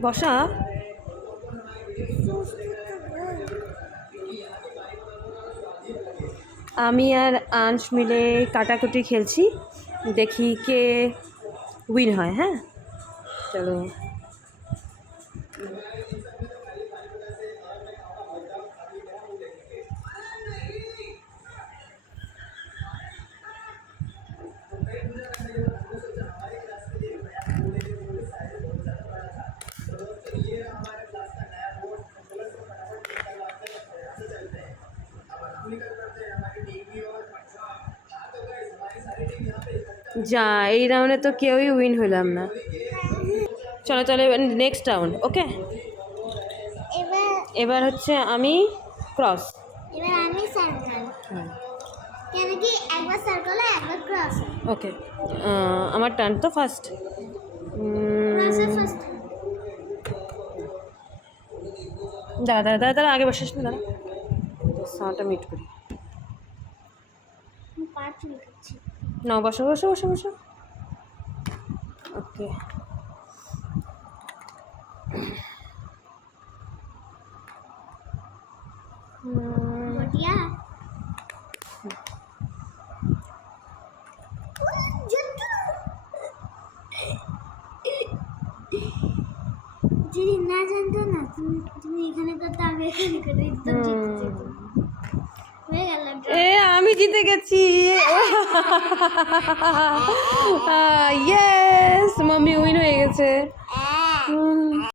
বসা। আমি আর আনস মিলে কাটাকুটি খেলছি। দেখি কে উইন হয় হ্যাঁ? চলো। যা এই রাউন্ডে তো কেউই উইন হলাম না। চলো চলো এবার নেক্সট রাউন্ড ওকে এবার হচ্ছে আমি ক্রস এবার আমি সার্কেল কেন কি একবার সার্কেল একবার ক্রস ওকে আমার টার্ন তো ফার্স্ট দাঁড়া দাঁড়া দাঁড়া দাঁড়া আগে বসিস না দাঁড়া। সাউন্ডটা মিট করি। পাঁচ মিনিট নাও বসো বসো বসো বসো। ওকে যদি না জানতো না তুমি তুমি এখানে করতে আমি এখানে করে একদম জিতে যেতাম হয়ে গেল এ আমি জিতে গেছি। ইয়েস মাম্মি উইন হয়ে গেছে।